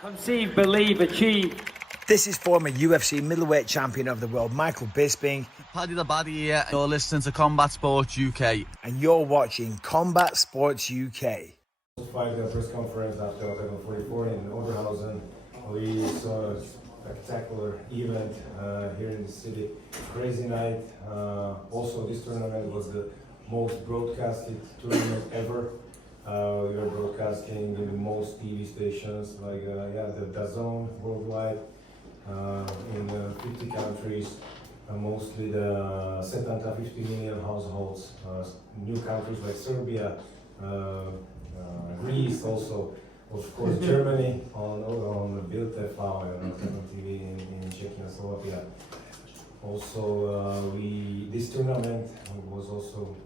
Conceive, believe, achieve. This is former UFC middleweight champion of the world, Michael Bisping. Paddy the Baddy here. You're listening to Combat Sports UK. And you're watching Combat Sports UK. Fight press conference after Oktagon 44 in Oberhausen. We saw a spectacular event here in the city. Crazy night. Also, this tournament was the most broadcasted tournament ever. We were broadcasting in the most TV stations, like the DAZN worldwide, in 50 countries, mostly the 50 million households. New countries like Serbia, Greece, also, of course, Germany on Bild TV, on TV in Czechia and Slovakia. Also, this tournament was also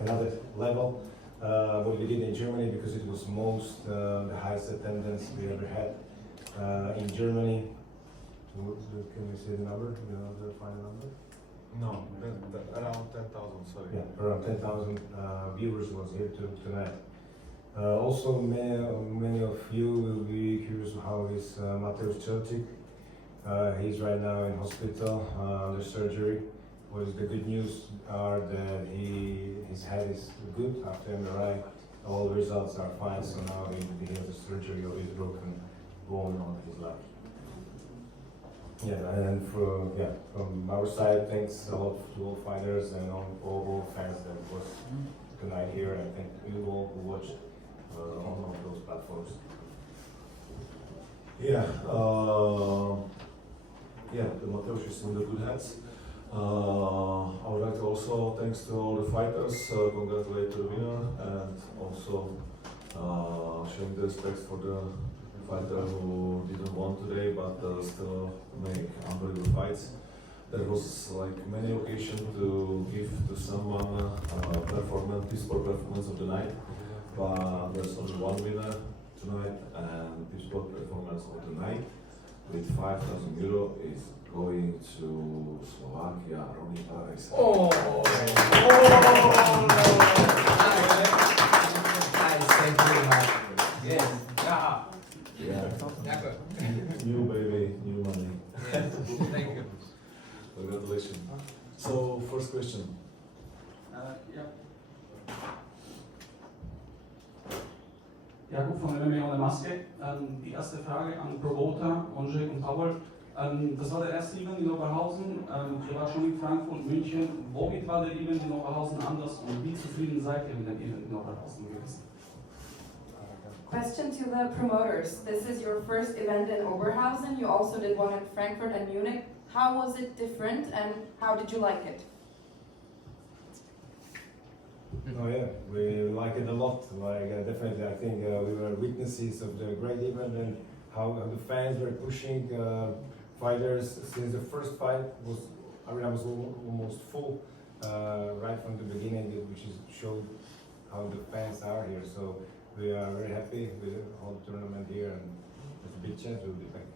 another level. What we did in Germany, because it was the highest attendance we ever had in Germany. Can we say the number? The final number? No, around 10,000. Sorry. Yeah, around 10,000 viewers was here tonight. Also, many of you will be curious how is Mateusz Celtic. He's right now in hospital under surgery. What is the good news are that his head is good after MRI. All the results are fine, so now he has a surgery of his broken bone on his left. Yeah, and from our side, thanks a lot to all fighters and all fans that was tonight here. I think you all who watched on those platforms. The Mateusz is in the good hands. I would like to also thanks to all the fighters, congratulate the winner, and also showing the respect for the fighter who didn't win today but still make unbelievable fights. There was like many occasions to give to someone peace sport performance of the night, but there's only one winner tonight, and peace sport performance of the night with €5,000 is going to Slovakia, Ronnie Paris. Thank you very much. Yes. New baby, new money. Yes. Thank you. Congratulations. So, first question. Jakub von MMA ohne Maske. Die erste Frage an Promoter Ondřej und Pavel. Das war der erste Event in Oberhausen. Ihr wart schon in Frankfurt, München. Womit war der Event in Oberhausen anders und wie zufrieden seid ihr mit dem Event in Oberhausen gewesen? Question to the promoters. This is your first event in Oberhausen. You also did one in Frankfurt and Munich. How was it different and how did you like it? Oh yeah, we like it a lot. Definitely, I think we were witnesses of the great event and how the fans were pushing fighters since the first fight was. I was almost full right from the beginning, which showed how the fans are here. So we are very happy with the whole tournament here, and there's a big chance we'll be back.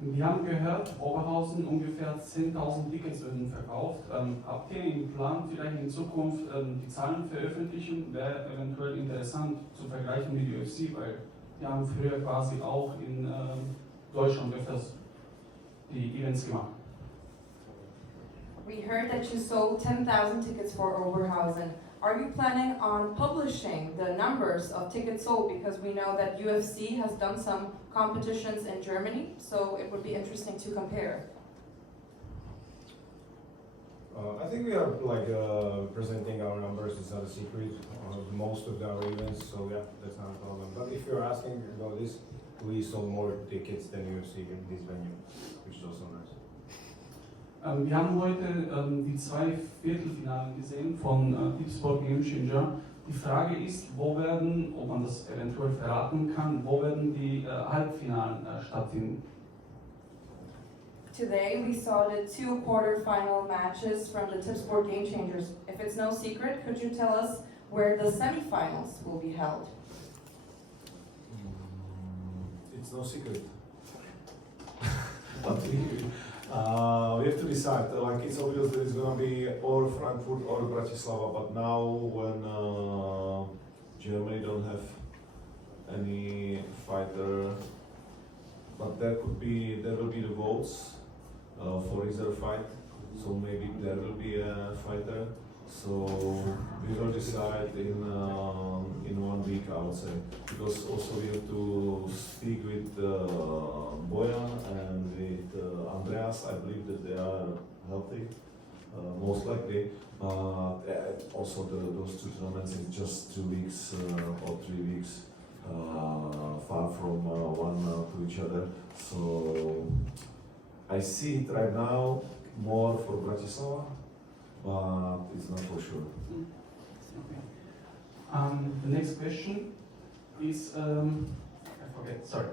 Wir haben gehört, Oberhausen ungefähr 10.000 Tickets werden verkauft. Habt ihr im Plan, vielleicht in Zukunft die Zahlen veröffentlichen? Wäre eventuell interessant zu vergleichen mit UFC, weil wir haben früher quasi auch in Deutschland öfters die Events gemacht. We heard that you sold 10,000 tickets for Oberhausen. Are you planning on publishing the numbers of tickets sold? Because we know that UFC has done some competitions in Germany, so it would be interesting to compare. I think we are presenting our numbers. It's not a secret of most of our events, so yeah, that's not a problem. But if you're asking about this, we sold more tickets than UFC in this venue, which is also nice. Wir haben heute die zwei Viertelfinalen gesehen von Deep Sport Game Changer. Die Frage ist, wo werden, ob man das eventuell verraten kann, wo werden die Halbfinalen stattfinden? Today we saw the two quarterfinal matches from the Tip Sport Game Changers. If it's no secret, could you tell us where the semifinals will be held? It's no secret. But we have to decide. It's obvious that it's gonna be or Frankfurt or Bratislava. But now, when Germany don't have any fighter but there will be the votes for reserve fight, so maybe there will be a fighter. So we will decide in 1 week, I would say, because also we have to speak with Bojan and with Andreas. I believe that they are healthy, most likely. Also those two tournaments in just 2 weeks or 3 weeks, far from one to each other. So I see it right now more for Bratislava, but it's not for sure. Okay. The next question is, I forget, sorry.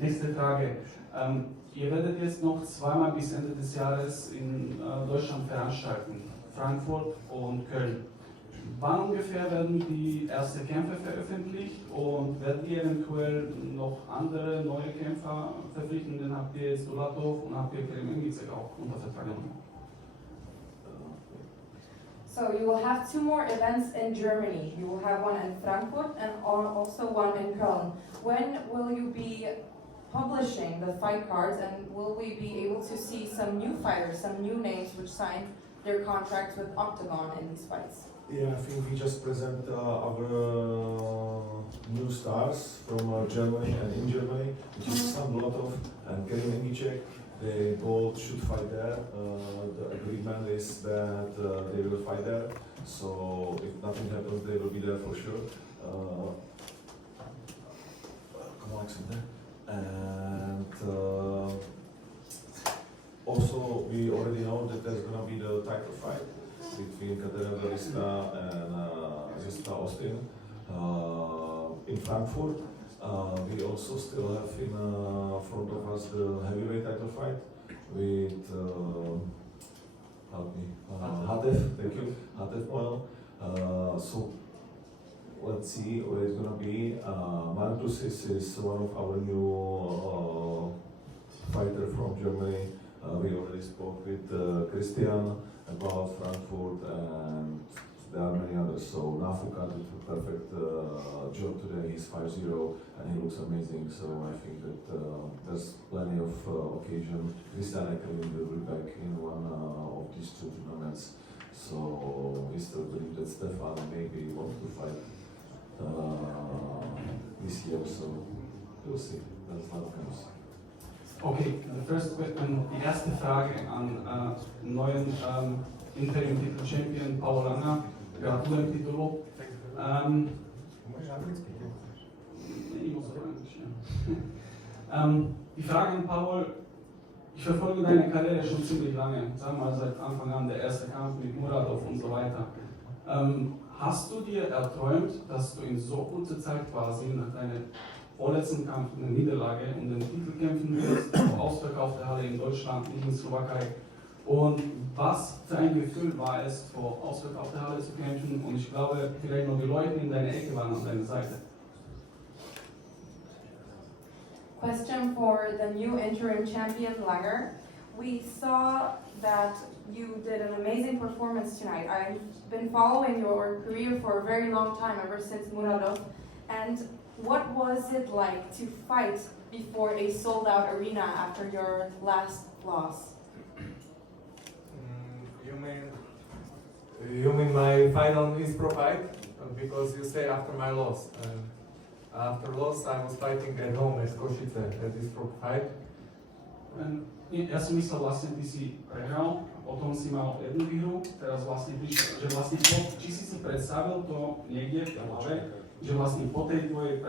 Nächste Frage. Ihr werdet jetzt noch zweimal bis Ende des Jahres in Deutschland veranstalten, Frankfurt und Köln. Wann ungefähr werden die ersten Kämpfe veröffentlicht und werdet ihr eventuell noch andere neue Kämpfer verpflichten? Dann habt ihr jetzt Dulatov und habt ihr Kerim Engizek auch unter Vertrag genommen. So you will have 2 more events in Germany. You will have one in Frankfurt and also one in Köln. When will you be publishing the fight cards, and will we be able to see some new fighters, some new names which signed their contracts with Oktagon in these fights? Yeah, I think we just present our new stars from Germany and in Germany, which is Sam Dulatov and Kerim Engizek. They both should fight there. The agreement is that they will fight there. So if nothing happens, they will be there for sure. Come on, Alexander. And also, we already know that there's gonna be the title fight between Katerina Dorista and Jessica Austin in Frankfurt. We also still have in front of us the heavyweight title fight with help me, Hatev, thank you, Hatev Oil. So let's see where it's gonna be. Mark Dusis is one of our new fighter from Germany. We already spoke with Christian about Frankfurt, and there are many others. So Nafuka did a perfect job today. He's 5-0 and he looks amazing. So I think that there's plenty of occasion. Christian Ekelin will be back in one of these 2 tournaments. So we still believe that Stefan maybe wants to fight this year. So we'll see. That's how it comes. Okay, die erste Frage an neuen Interim-Titel-Champion Pavel Ondřej. Gratulujem titulu. Die Frage an Pavel, ich verfolge deine Karriere schon ziemlich lange, sagen wir mal seit Anfang an, der erste Kampf mit Muradov und so weiter. Hast du dir erträumt, dass du in so kurzer Zeit quasi nach deinem vorletzten Kampf eine Niederlage und den Titel kämpfen wirst, ausverkaufte Halle in Deutschland, nicht in Slowakei? Und was für ein Gefühl war es, vor ausverkaufter Halle zu kämpfen? Und ich glaube, vielleicht noch die Leute in deiner Ecke waren an deiner Seite. Question for the new interim champion, Langer. We saw that you did an amazing performance tonight. I've been following your career for a very long time, ever since Muradov. And what was it like to fight before a sold-out arena after your last loss? You mean my fight on East Pro fight? Because you say after my loss. And after loss I was fighting at home at Košice at East Pro fight. Ja som myslel vlastne, ty si prehral, potom si mal jednu výhru, teraz vlastne prišiel, že vlastne či si predstavil to niekde v tej hlave, že vlastne po tej tvojej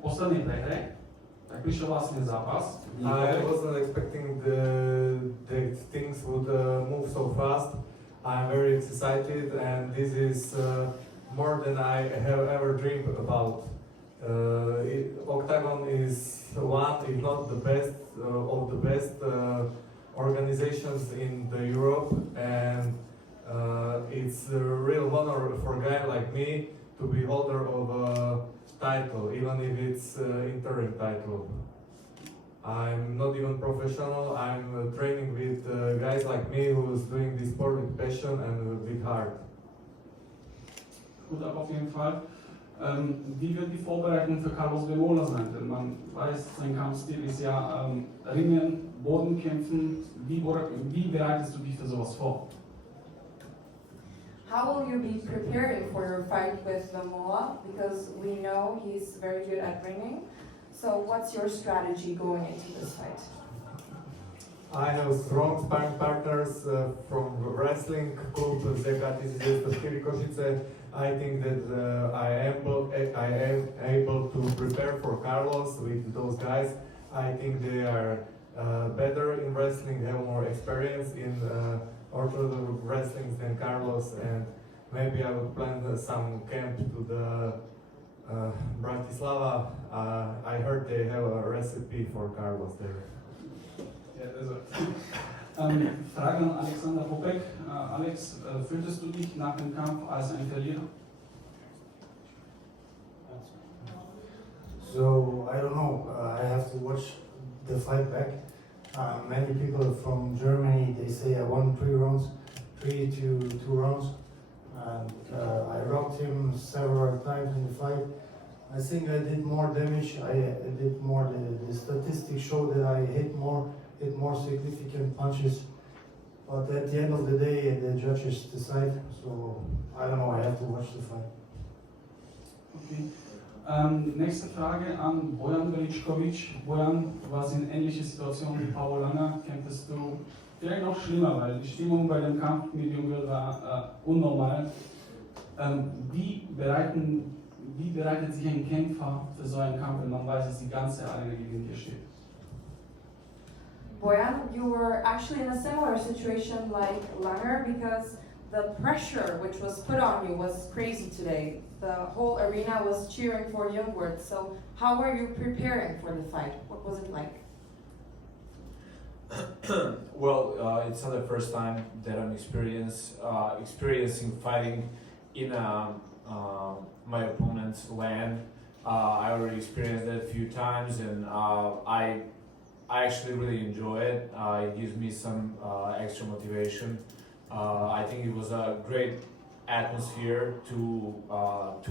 poslednej prehre, tak prišiel vlastne zápas. I wasn't expecting that things would move so fast. I'm very excited, and this is more than I have ever dreamed about. Oktagon is one, if not the best, of the best organizations in the Europe, and it's a real honor for a guy like me to be holder of a title, even if it's interim title. I'm not even professional. I'm training with guys like me who's doing this sport with passion and with big heart. Gut, auf jeden Fall. Wie wird die Vorbereitung für Carlos Vemola sein? Denn man weiß, sein Kampfstil ist ja Ringen, Bodenkämpfen. Wie bereitest du dich für sowas vor? How will you be preparing for your fight with Vemola? Because we know he's very good at ringing. So what's your strategy going into this fight? I have strong sparring partners from wrestling club Zekati Zvezda Košice. I think that I am able to prepare for Carlos with those guys. I think they are better in wrestling, have more experience in orthodox wrestling than Carlos, and maybe I would plan some camp to the Bratislava. I heard they have a recipe for Carlos there. Frage an Alexander Popek. Alex, fühltest du dich nach dem Kampf als ein Verlierer? So, I don't know, I have to watch the fight back. Many people from Germany, they say I won 3 to 2 rounds. And I rocked him several times in the fight. I think I did more damage, I did more, the statistics show that I hit more significant punches. But at the end of the day, the judges decide, so I don't know, I have to watch the fight. Okay. Nächste Frage an Bojan Veličković. Bojan, du warst in ähnliche Situation wie Paul Langer. Kämpftest du vielleicht noch schlimmer, weil die Stimmung bei dem Kampf mit Jungwirth war unnormal. Wie bereitet sich ein Kämpfer für so einen Kampf, wenn man weiß, dass die ganze Arena gegen dir steht? Bojan, you were actually in a similar situation like Langer because the pressure which was put on you was crazy today. The whole arena was cheering for Jungwirth. So how were you preparing for the fight? What was it like? Well, it's not the first time that I'm experiencing fighting in my opponent's land. I already experienced that a few times, and I actually really enjoy it. It gives me some extra motivation. I think it was a great atmosphere to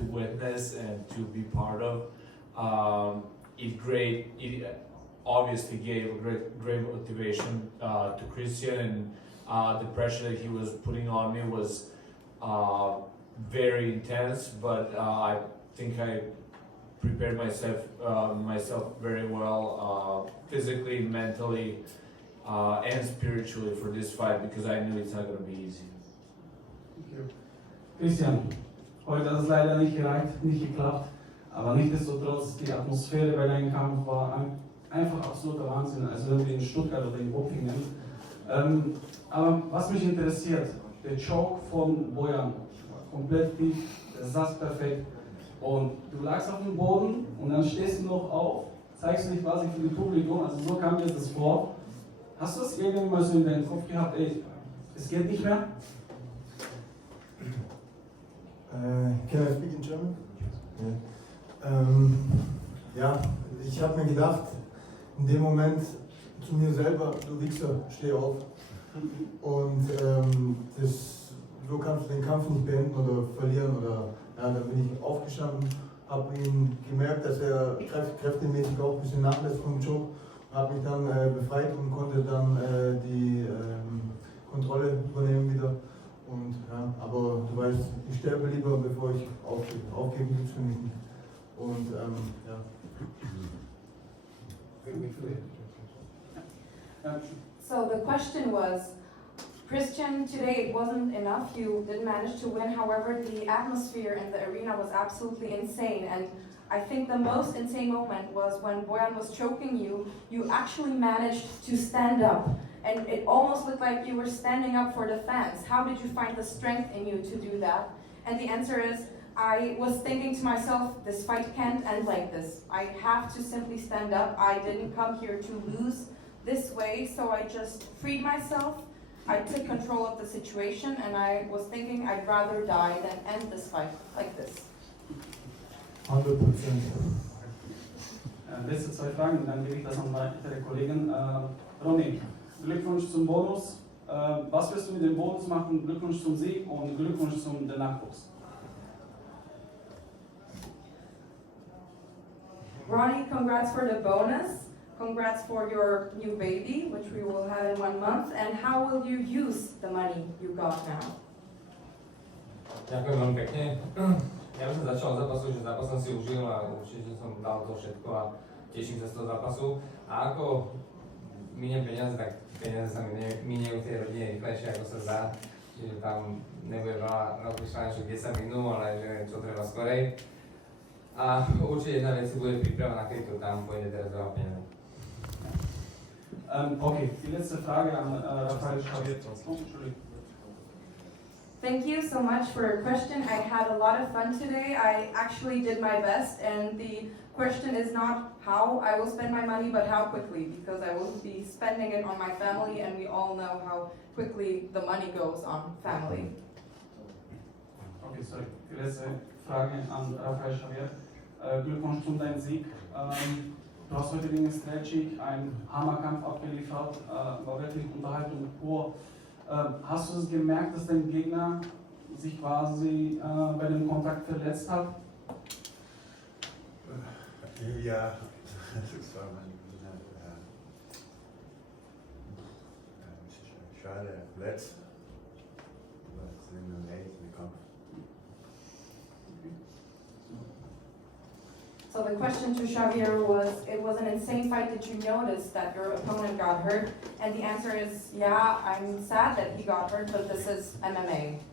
witness and to be part of. It obviously gave great motivation to Christian, and the pressure that he was putting on me was very intense. But I think I prepared myself very well, physically, mentally, and spiritually for this fight, because I knew it's not going to be easy. Thank you. Christian, heute hat es leider nicht geklappt, aber nichtsdestotrotz, die Atmosphäre bei deinem Kampf war einfach absoluter Wahnsinn, also wenn wir in Stuttgart oder in Wupfingen. Aber was mich interessiert, der Choke von Bojan, komplett tief, der saß perfekt und du lagst auf dem Boden und dann stehst du noch auf, zeigst dich quasi für das Publikum, also so kam mir das vor. Hast du das irgendwann mal so in deinem Kopf gehabt, ey, es geht nicht mehr? Can I speak in German? Ja, ich habe mir gedacht, in dem Moment zu mir selber, du Wichser, steh auf. Und so kannst du den Kampf nicht beenden oder verlieren. Dann bin ich aufgestanden, habe ihn gemerkt, dass er kräftemäßig auch ein bisschen nachlässt vom Choke, habe mich dann befreit und konnte dann die Kontrolle übernehmen wieder. Und, ja, aber du weißt, ich sterbe lieber, bevor ich aufgebe. Aufgeben gibt es für mich nicht. Und ja. So the question was, Christian, today it wasn't enough, you didn't manage to win, however the atmosphere in the arena was absolutely insane, and I think the most insane moment was when Bojan was choking you, you actually managed to stand up, and it almost looked like you were standing up for the fans. How did you find the strength in you to do that? And the answer is, I was thinking to myself, this fight can't end like this. I have to simply stand up. I didn't come here to lose this way, so I just freed myself. I took control of the situation, and I was thinking I'd rather die than end this fight like this. 100%. Letzte 2 Fragen, und dann gebe ich das an weitere Kollegen. Ronny, Glückwunsch zum Bonus. Was wirst du mit dem Bonus machen? Glückwunsch zum Sieg und Glückwunsch zum Nachwuchs. Ronnie, congrats for the bonus. Congrats for your new baby, which we will have in 1 month. And how will you use the money you got now? Ďakujem veľmi pekne. Ja by som začal zápasu, že zápas som si užil a určite som dal to všetko a teším sa z toho zápasu. A ako miniem peniaze, tak peniaze sa minejú v tej rodine rýchlejšie, ako sa zdá. Čiže tam nebude veľa rozmýšľania, že kde sa minú, ale že čo treba skorej. A určite jedna vec si bude príprava na krypto, tam pôjde teraz veľa peniazy. Okay, die letzte Frage an Rafael Xavier. Thank you so much for your question. I had a lot of fun today. I actually did my best, and the question is not how I will spend my money, but how quickly, because I will be spending it on my family, and we all know how quickly the money goes on family. Okay, sorry. Die letzte Frage an Rafael Xavier. Glückwunsch zum deinem Sieg. Du hast heute gegen Strelčík einen Hammerkampf abgeliefert, war wirklich Unterhaltung pur. Hast du es gemerkt, dass dein Gegner sich quasi bei dem Kontakt verletzt hat? Ja, das war mein schade verletzt. Aber es sind nur leicht gekommen. So the question to Xavier was, it was an insane fight. Did you notice that your opponent got hurt? And the answer is, yeah, I'm sad that he got hurt, but this is MMA.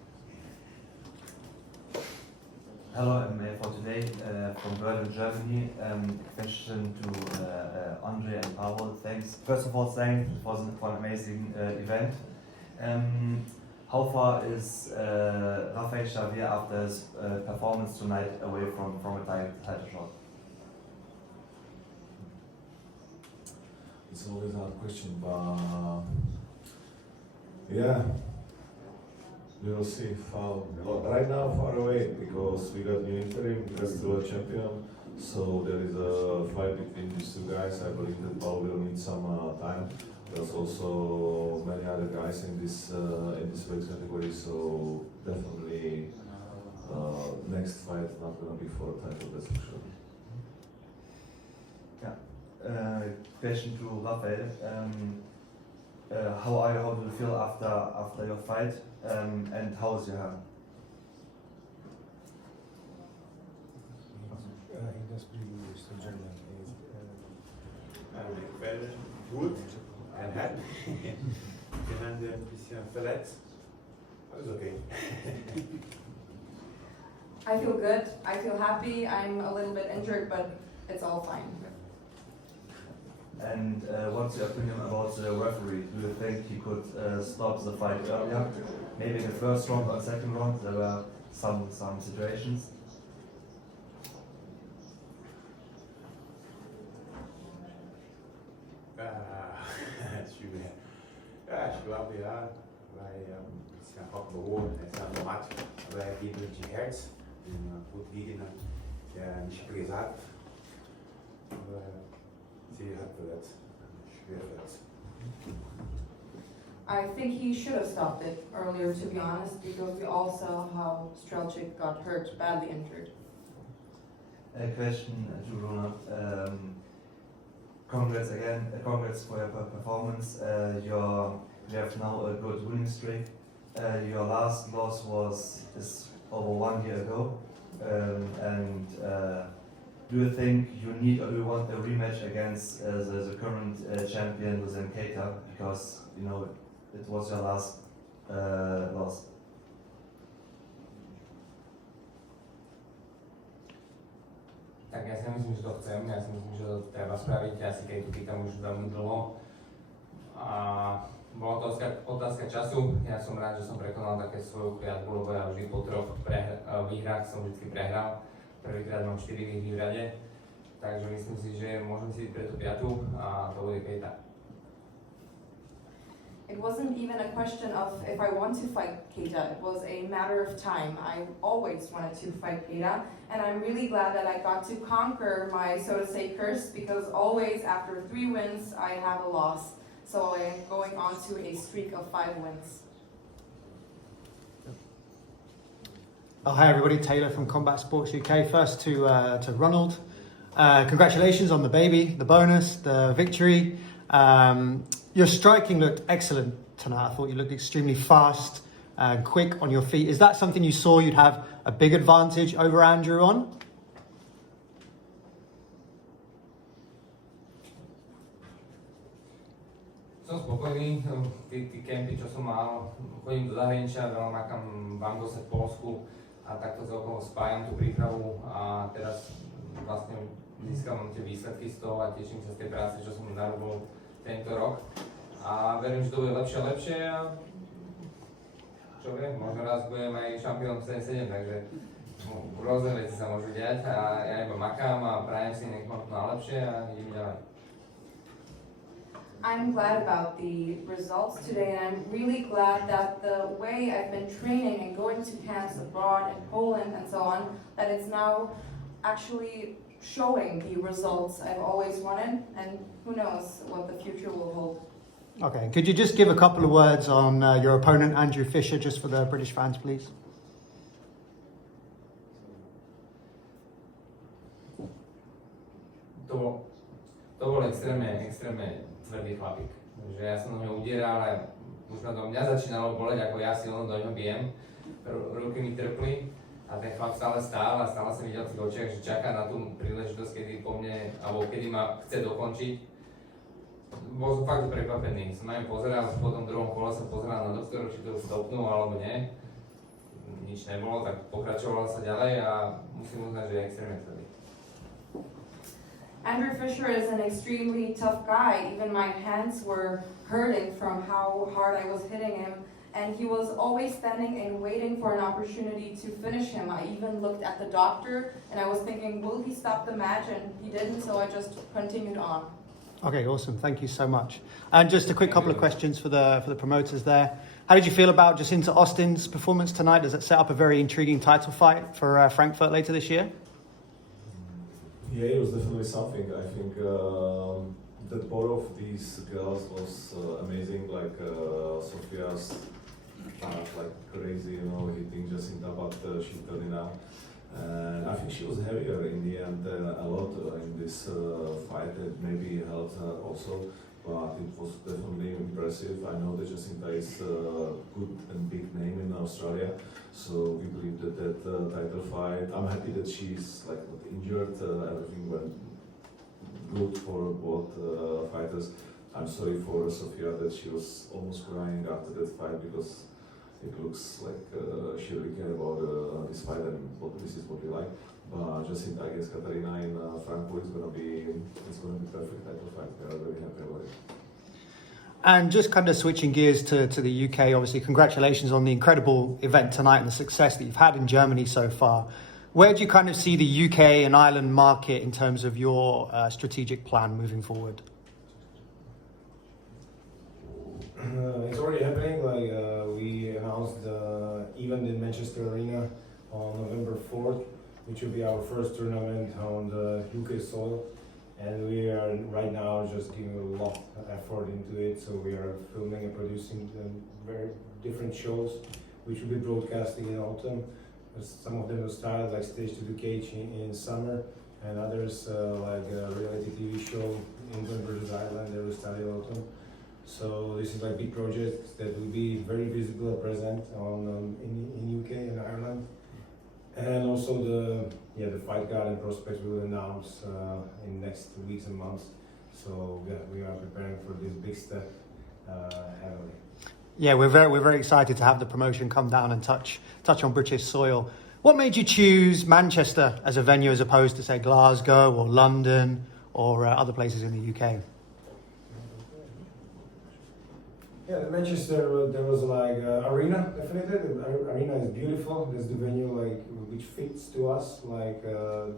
Hello, MMA for today from Berlin, Germany. Question to Ondřej and Pavel. Thanks. First of all, thanks for an amazing event. How far is Rafael Xavier after his performance tonight away from a title shot? It's always a hard question, but yeah, we will see. Right now, far away because we got new interim, we got still a champion. So there is a fight between these two guys. I believe that Paul will need some time. There's also many other guys in this weight category. So definitely, next fight not gonna be for a title, that's for sure. Question to Rafael. How do you feel after your fight, and how is your hair? Quelle gut, ein Herz, die Hände ein bisschen verletzt. Alles okay. I feel good. I feel happy. I'm a little bit injured, but it's all fine. And what's your opinion about the referee? Do you think he could stop the fight earlier? Maybe in the first round or second round, there were some situations. Ja, ich glaube ja, weil es ist einfach behoben, es ist ein Match, aber er geht durch die Herz, ein gut Gegner, der nicht gesagt, aber sie hat verletzt, schwer verletzt. I think he should have stopped it earlier, to be honest, because we all saw how Strelčík got hurt, badly injured. A question to Runa. Congrats again. Congrats for your performance. You have now a good winning streak. Your last loss is over 1 year ago. Do you think you need or do you want a rematch against the current champion within Keita, because you know it was your last loss? Tak ja si myslím, že to chcem, ja si myslím, že to treba spraviť, ja si keď tu pýtam už veľmi dlho. A bola to otázka času, ja som rád, že som prekonal také svoju kliatbu, lebo ja vždy po 3 výhrách som vždy prehral. Prvýkrát mám 4 výhry v rade, takže myslím si, že môžem si pre tú 5. a to bude Keita. It wasn't even a question of if I want to fight Keita, it was a matter of time. I always wanted to fight Keita, and I'm really glad that I got to conquer my, so to say, curse, because always after 3 wins, I have a loss. So I am going on to a streak of 5 wins. Oh, hi everybody, Taylor from Combat Sports UK. First to Ronald. Congratulations on the baby, the bonus, the victory. Your striking looked excellent tonight. I thought you looked extremely fast and quick on your feet. Is that something you saw you'd have a big advantage over Andrew on? Som spokojný, tí kempy, čo som mal, chodím do zahraničia, veľa makám v Angose, v Polsku a takto celkovo spájam tú prípravu a teraz vlastne získam tie výsledky z toho a teším sa z tej práce, čo som narobil tento rok a verím, že to bude lepšie a lepšie a čo viem, možno raz budem aj šampión 7-7, takže rôzne veci sa môžu diať a ja iba makám a prajem si, nech mám to najlepšie a ideme ďalej. I'm glad about the results today, and I'm really glad that the way I've been training and going to camps abroad in Poland and so on, that it's now actually showing the results I've always wanted, and who knows what the future will hold. Okay, could you just give a couple of words on your opponent, Andrew Fisher, just for the British fans, please? To bol extrémne tvrdý chlapík. Že ja som do ňo udieral a už na to mňa začínalo boleť, ako ja silno do ňo bijem. Ruky mi trpli a ten chlap stále stál a stále som videl v tých očiach, že čaká na tú príležitosť, kedy po mne, alebo kedy ma chce dokončiť. Bol som fakt prekvapený. Som na ňu pozeral, po tom druhom kole som pozeral na doktorov, či to stopnú alebo nie. Nič nebolo, tak pokračovalo sa ďalej a musím uznať, že je extrémne tvrdý. Andrew Fisher is an extremely tough guy. Even my hands were hurting from how hard I was hitting him. And he was always standing and waiting for an opportunity to finish him. I even looked at the doctor and I was thinking, will he stop the match? And he didn't, so I just continued on. Okay, awesome. Thank you so much. And just a quick couple of questions for the promoters there. How did you feel about Jacinta Austin's performance tonight? Does it set up a very intriguing title fight for Frankfurt later this year? Yeah, it was definitely something. I think that both of these girls was amazing. Like Sofia's like crazy, hitting Jacinta, but she turned it out. And I think she was heavier in the end a lot in this fight. It maybe helped her also, but it was definitely impressive. I know that Jacinta is a good and big name in Australia, so we believe that title fight. I'm happy that she's like not injured. Everything went good for both fighters. I'm sorry for Sofia that she was almost crying after that fight because it looks like she really cared about this fight and this is what we like. But Jacinta against Katarina in Frankfurt is going to be perfect title fight. We are very happy about it. And just kind of switching gears to the UK, obviously congratulations on the incredible event tonight and the success that you've had in Germany so far. Where do you kind of see the UK and Ireland market in terms of your strategic plan moving forward? It's already happening. We announced the event in Manchester Arena on November 4th, which will be our first tournament on the UK soil. And we are right now just giving a lot of effort into it. So we are filming and producing very different shows, which will be broadcasting in autumn. Some of them will start like Stage to the Cage in summer, and others like a reality TV show, England versus Ireland, they will start in autumn. So this is like big project that will be very visible and present in UK and Ireland. And also the fight card and prospects we will announce in next weeks and months. So yeah, we are preparing for this big step heavily. Yeah, we're very excited to have the promotion come down and touch on British soil. What made you choose Manchester as a venue as opposed to say Glasgow or London or other places in the UK? Yeah, the Manchester, there was like arena, definitely. The arena is beautiful. There's the venue like which fits to us. Like the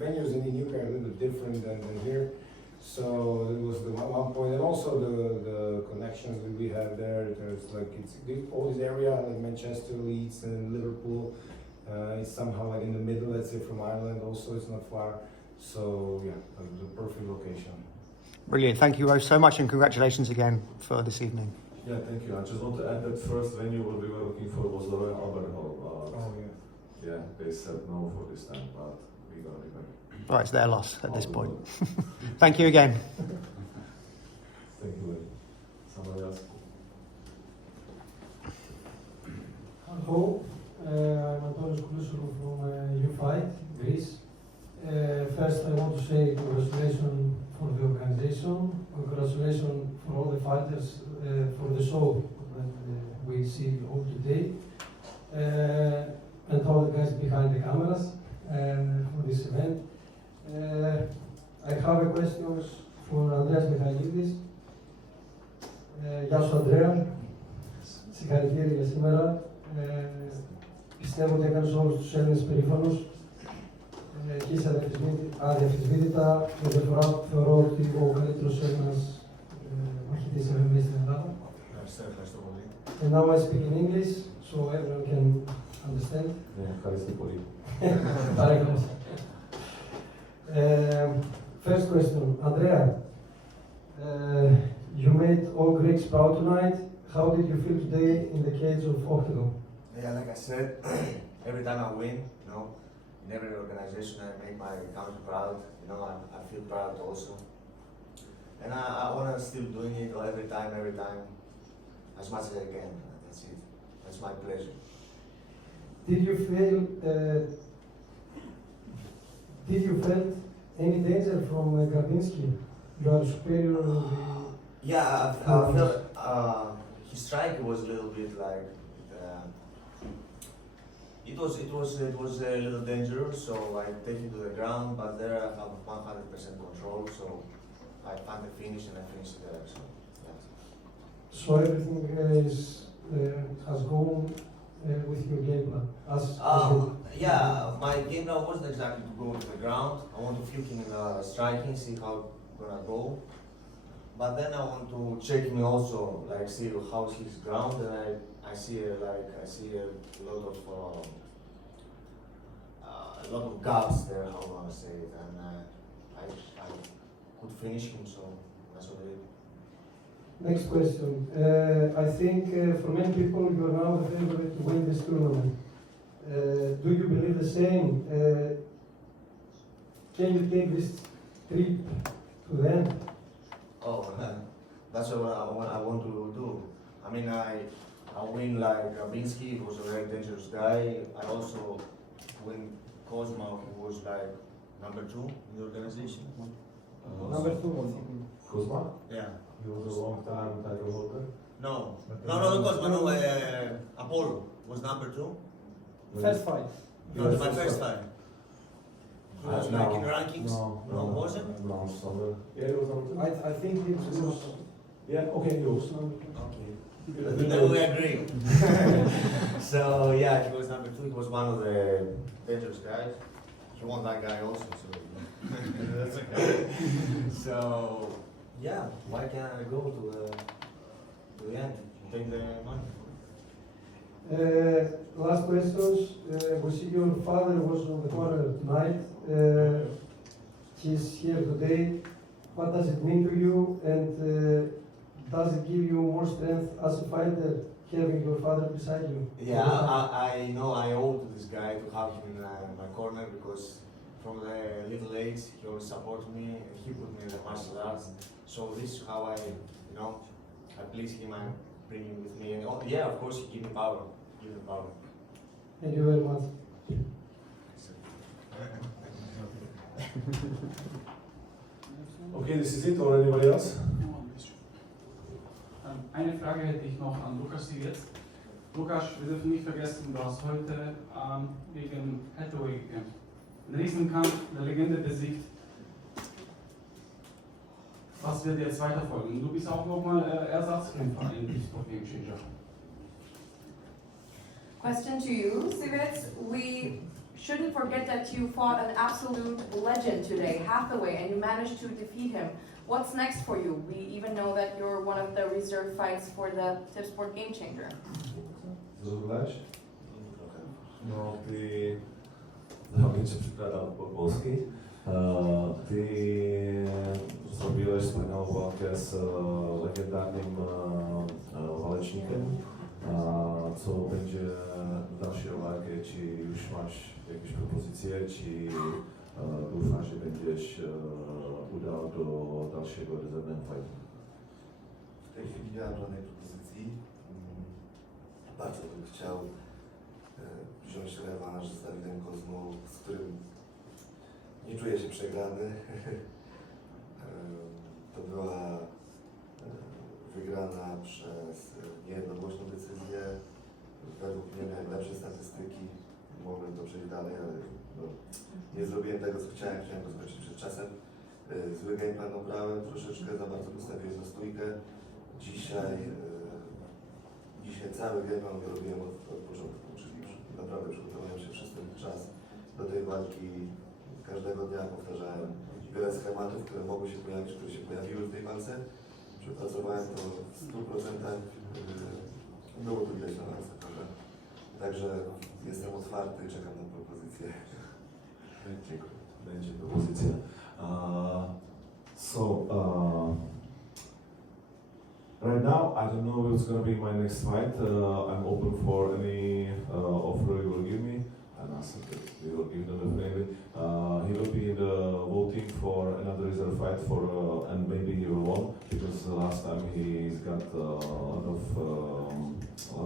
venues in the UK are a little bit different than here. So it was the one point, and also the connections that we have there. There's like all this area like Manchester, Leeds, and Liverpool. It's somehow like in the middle. Let's say from Ireland. Also, it's not far. So yeah, the perfect location. Brilliant. Thank you so much, and congratulations again for this evening. Yeah, thank you. I just want to add that first venue what we were looking for was the Royal Albert Hall. Oh yeah. Yeah, they said no for this time, but we we're gonna be back. Right, it's their loss at this point. Thank you again. Thank you, Lee. Somebody else? Hello, I'm Antonis Koulousou from U5, Greece. First, I want to say congratulations for the organization, congratulations for all the fighters for the show that we see all today, and all the guys behind the cameras for this event. I have a question for Andreas Michailidis. Γεια σου Ανδρέα, συγχαρητήρια για σήμερα. Πιστεύω ότι έκανες όλους τους Έλληνες περήφανους και είσαι αδιαφυσβήτητα και διαφορά θεωρώ ότι ο καλύτερος Έλληνας μαχητής MMA στην Ελλάδα. Ευχαριστώ πολύ. And now I speak in English so everyone can understand. Ευχαριστώ πολύ. Παρακαλώ. First question, Andrea. You made all Greeks proud tonight. How did you feel today in the cage of Oktagon? Yeah, like I said, every time I win, you know, in every organization I make my country proud. You know, I feel proud also, and I want to still doing it every time, as much as I can. That's it. That's my pleasure. Did you felt any danger from Garbinski? You are superior in the... Yeah, I felt his strike was a little bit like it was a little dangerous. So I take him to the ground, but there I have 100% control. So I found the finish and I finished there. So yeah. So everything has gone with your game plan. Yeah, my game plan wasn't exactly to go to the ground. I want to feel him in striking, see how it's gonna go. But then I want to check him also, like see how's his ground, and I see a lot of gaps there. How I want to say it, and I could finish him. So that's what I did. Next question. I think for many people you are now the favorite to win this tournament. Do you believe the same? Can you take this trip to the end? Oh, that's what I want to do. I mean, I win like Garbinski, who was a very dangerous guy. I also win Kozma, who was like number 2 in the organization. Number 2. Kuzma? Yeah. He was a long time title holder. No, Kozma, no, Apollo was number 2. First fight. No, my first fight. He was like in rankings. No, wasn't? No, somewhere. Yeah, he was number 2. I think he was. Yeah, okay, he was. Okay. Then we agree. So yeah, he was number 2. He was one of the dangerous guys. He won that guy also, so that's okay. So yeah, why can't I go to the end and take the money? Last questions. We see your father was on the corner tonight. He's here today. What does it mean to you? And does it give you more strength as a fighter having your father beside you? Yeah, I know I owe to this guy to have him in my corner because from the little age he always supported me and he put me in the martial arts. So this is how I please him and bring him with me. And yeah, of course, he gave me power. Thank you very much. Okay, this is it, or anybody else? Eine Frage hätte ich noch an Lukas jetzt. Lukas, wir dürfen nicht vergessen, du hast heute gegen Hathaway gekämpft. Ein Riesenkampf, eine Legende besiegt. Was wird jetzt weiter folgen? Du bist auch nochmal Ersatzkämpfer in Duisburg gegen Changer. Question to you, Sivits. We shouldn't forget that you fought an absolute legend today, Hathaway, and you managed to defeat him. What's next for you? We even know that you're one of the reserve fights for the Tipsport Game Changer. Zrozumiałeś? No, ty... No, więc przepraszam po polski. Ty zrobiłeś wspaniałą walkę z legendarnym walecznikiem. Co będzie w dalszej walce? Czy już masz jakieś propozycje, czy doufám, že będziesz udał do dalszego rezerwnego fightu. W tej chwili nie mam żadnej propozycji. Bardzo bym chciał wziąć rewanż z Dawidem Kozmą, z którym nie czuję się przegrany. To była wygrana przez niejednogłośną decyzję. Według mnie miałem lepsze statystyki, mogłem to przejść dalej, ale no, nie zrobiłem tego, co chciałem go skończyć przed czasem. Zły game plan obrałem, troszeczkę za bardzo postawiłem na stójkę. Dzisiaj cały game plan robiłem od początku, czyli naprawdę przygotowałem się przez ten czas do tej walki. Każdego dnia powtarzałem wiele schematów, które mogły się pojawić, które się pojawiły w tej walce. Przepracowałem to w 100%. Było to widać na walce, prawda? Także jestem otwarty i czekam na propozycję. Dziękuję. Będzie propozycja. Right now, I don't know what's going to be my next fight. I'm open for any offer you will give me. And I said that we will give them definitely. He will be in the voting for another reserve fight for, and maybe he will win because last time he's got a lot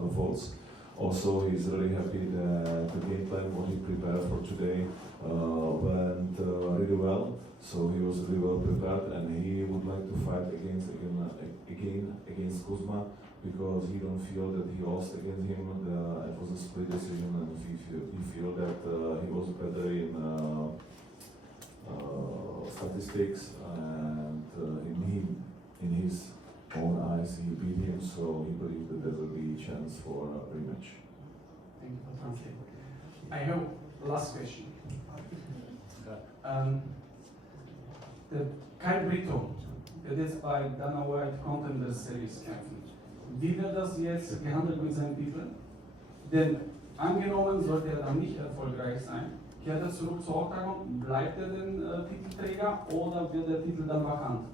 of votes. Also, he's really happy that the game plan, what he prepared for today, went really well. So he was really well prepared, and he would like to fight against Kuzma because he don't feel that he lost against him. It was a split decision, and he feel that he was better in statistics, and in his own eyes, he beat him. So he believes that there will be a chance for a rematch. Thank you for translating. I have last question. Der Kai Brito, der jetzt bei Dana White Contender Series kämpft, wie wird das jetzt gehandelt mit seinem Titel? Denn angenommen, sollte er dann nicht erfolgreich sein, kehrt er zurück zu Oktagon, bleibt er den Titelträger oder wird der Titel dann vakant?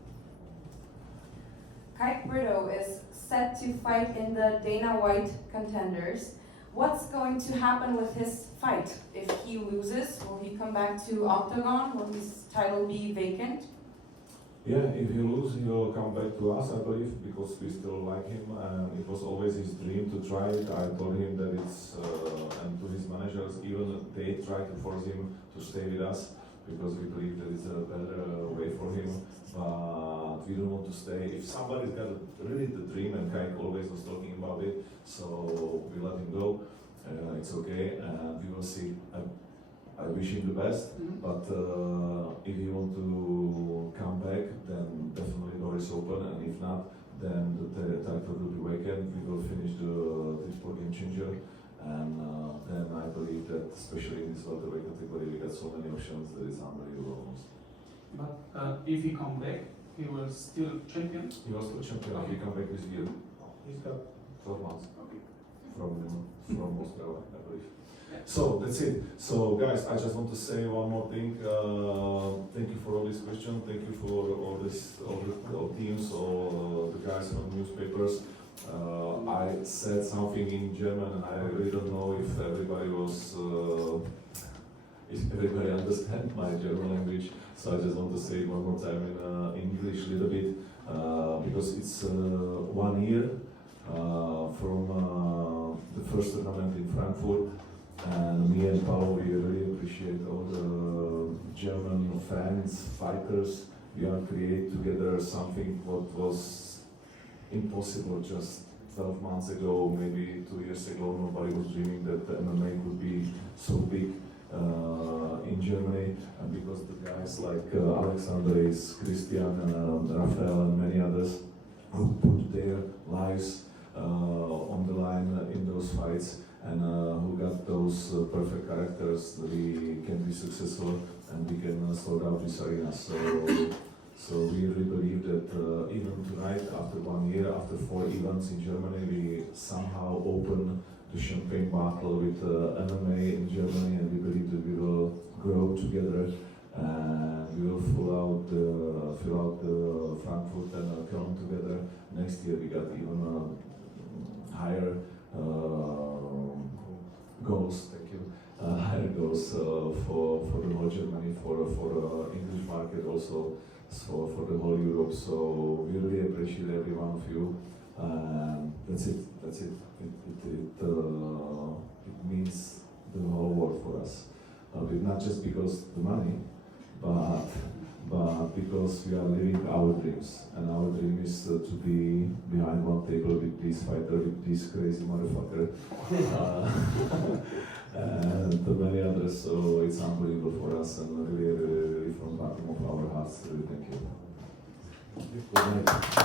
Kai Brito is set to fight in the Dana White Contenders. What's going to happen with his fight? If he loses, will he come back to Oktagon? Will his title be vacant? Yeah, if he loses, he'll come back to us, I believe, because we still like him, and it was always his dream to try it. I told him that it's, and to his managers, even they tried to force him to stay with us, because we believe that it's a better way for him, but we don't want to stay. If somebody's got really the dream, and Kai always was talking about it, so we let him go. It's okay, and we will see. I wish him the best, but if he want to come back, then definitely door is open, and if not, then the title will be vacant. We will finish the triple game changer, and then I believe that, especially in this welterweight category, we got so many options that it's unbelievable almost. But if he come back, he will still champion? He was still champion. If he come back this year, he's got 12 months from Moscow, I believe. So that's it. So guys, I just want to say one more thing. Thank you for all these questions. Thank you for all the teams, all the guys from newspapers. I said something in German, and I really don't know if everybody understands my German language. So I just want to say it one more time in English a little bit, because it's 1 year from the first tournament in Frankfurt. And me and Pavel, we really appreciate all the German fans, fighters. We are create together something what was impossible just 12 months ago, maybe 2 years ago. Nobody was dreaming that the MMA could be so big in Germany. And because the guys like Alexander, Christian, Rafael, and many others who put their lives on the line in those fights, and who got those perfect characters, that we can be successful and we can sold out this arena. So we really believe that even tonight, after 1 year, after 4 events in Germany, we somehow open the champagne bottle with MMA in Germany, and we believe that we will grow together and we will fill out Frankfurt and Köln together. Next year we got even higher goals, thank you, higher goals for the whole for Germany, for English market also, so for the whole Europe. So we really appreciate every one of you. That's it. It means the whole world for us. Not just because the money, but because we are living our dreams, and our dream is to be behind one table with this fighter, with this crazy motherfucker, and many others. So it's unbelievable for us, and really from the bottom of our hearts, really thank you. Good night.